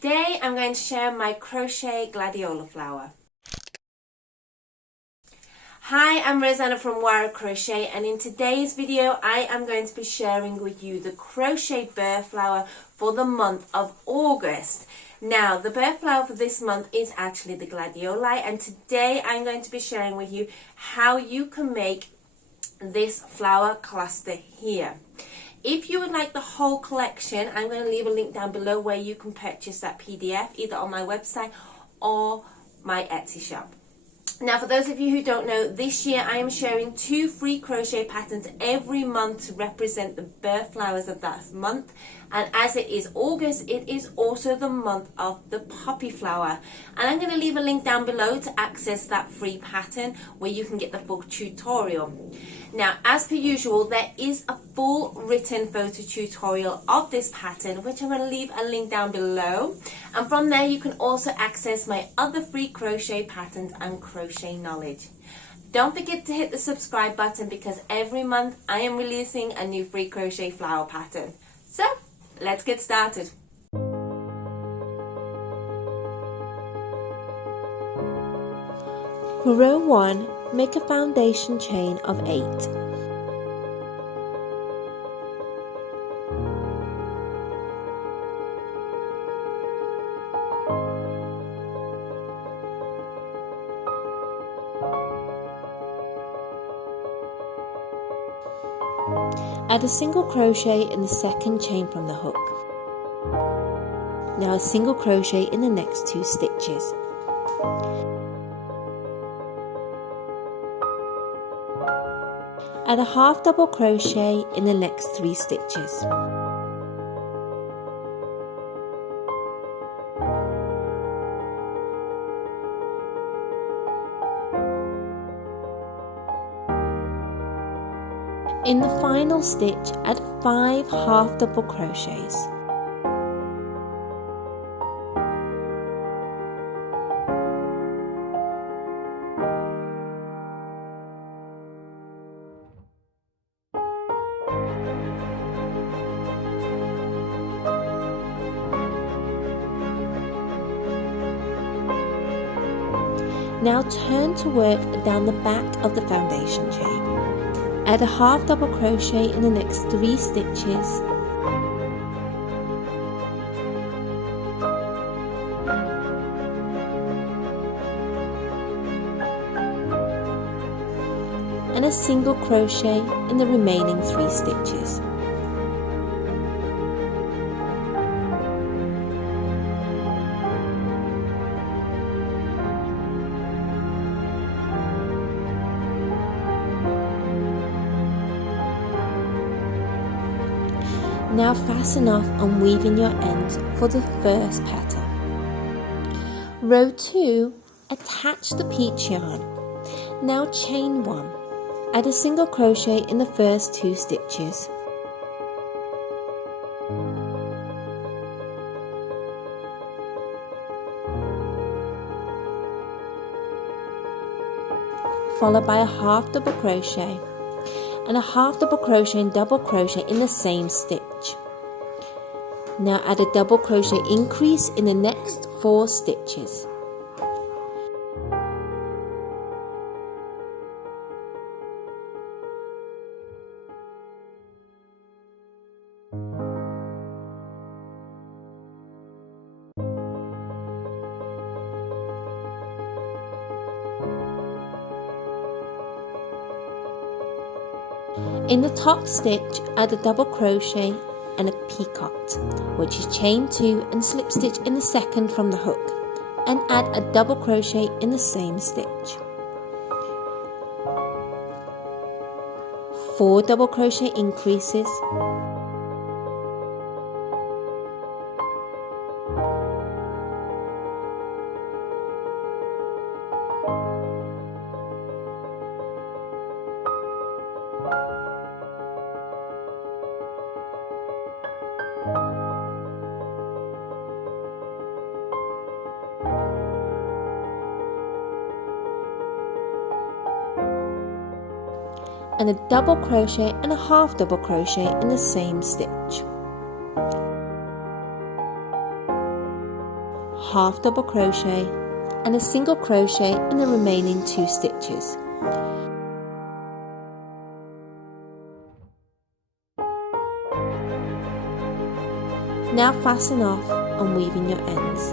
Today I'm going to share my crochet gladiolus flower. Hi, I'm Rosanna from Moara Crochet, and in today's video I am going to be sharing with you the crochet bird flower for the month of August. Now, the bird flower for this month is actually the gladioli, and today I'm going to be sharing with you how you can make this flower cluster here. If you would like the whole collection, I'm going to leave a link down below where you can purchase that PDF either on my website or my Etsy shop. Now, for those of you who don't know, this year I am sharing 2 free crochet patterns every month to represent the bird flowers of that month. And as it is August, it is also the month of the poppy flower. And I'm going to leave a link down below to access that free pattern where you can get the full tutorial. Now, as per usual, there is a full written photo tutorial of this pattern, which I'm going to leave a link down below. And from there, you can also access my other free crochet patterns and crochet knowledge. Don't forget to hit the subscribe button because every month I am releasing a new free crochet flower pattern. So, let's get started. For row 1, make a foundation chain of 8. Add a single crochet in the second chain from the hook. Now a single crochet in the next 2 stitches. Add a half double crochet in the next 3 stitches. In the final stitch, add 5 half double crochets. Now turn to work down the back of the foundation chain. Add a half double crochet in the next 3 stitches. And a single crochet in the remaining 3 stitches. Now fasten off and weave in your ends for the first petal. Row 2, attach the peach yarn. Now chain 1. Add a single crochet in the first 2 stitches. Followed by a half double crochet and a half double crochet and double crochet in the same stitch. Now add a double crochet increase in the next 4 stitches. In the top stitch, add a double crochet and a picot, which is chain 2 and slip stitch in the second from the hook, and add a double crochet in the same stitch. 4 double crochet increases, and a double crochet and a half double crochet in the same stitch. half double crochet and a single crochet in the remaining 2 stitches. Now fasten off and weave in your ends.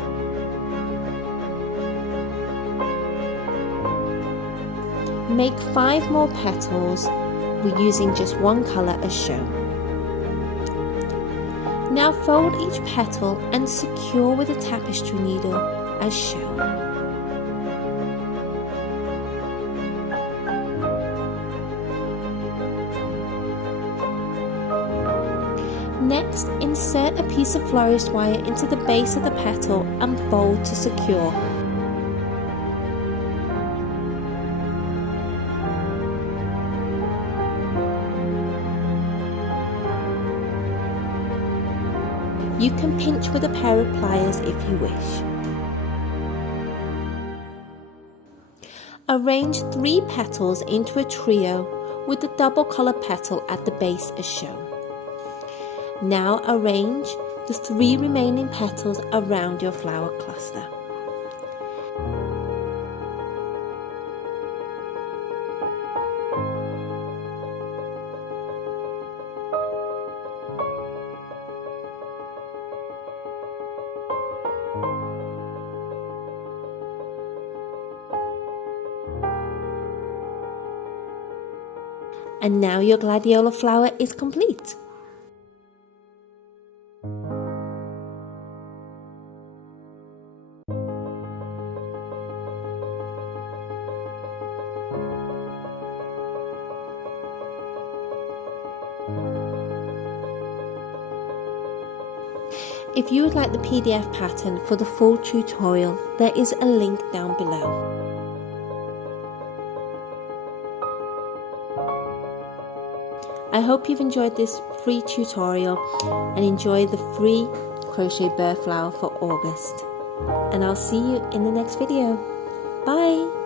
Make 5 more petals. We're using just one colour as shown. Now fold each petal and secure with a tapestry needle as shown. Next, insert a piece of florist wire into the base of the petal and fold to secure. You can pinch with a pair of pliers if you wish. Arrange 3 petals into a trio with the double colour petal at the base as shown. Now arrange the 3 remaining petals around your flower cluster. And now your gladiolus flower is complete. If you would like the PDF pattern for the full tutorial, there is a link down below. I hope you've enjoyed this free tutorial and enjoy the free crochet burr flower for August. And I'll see you in the next video. Bye!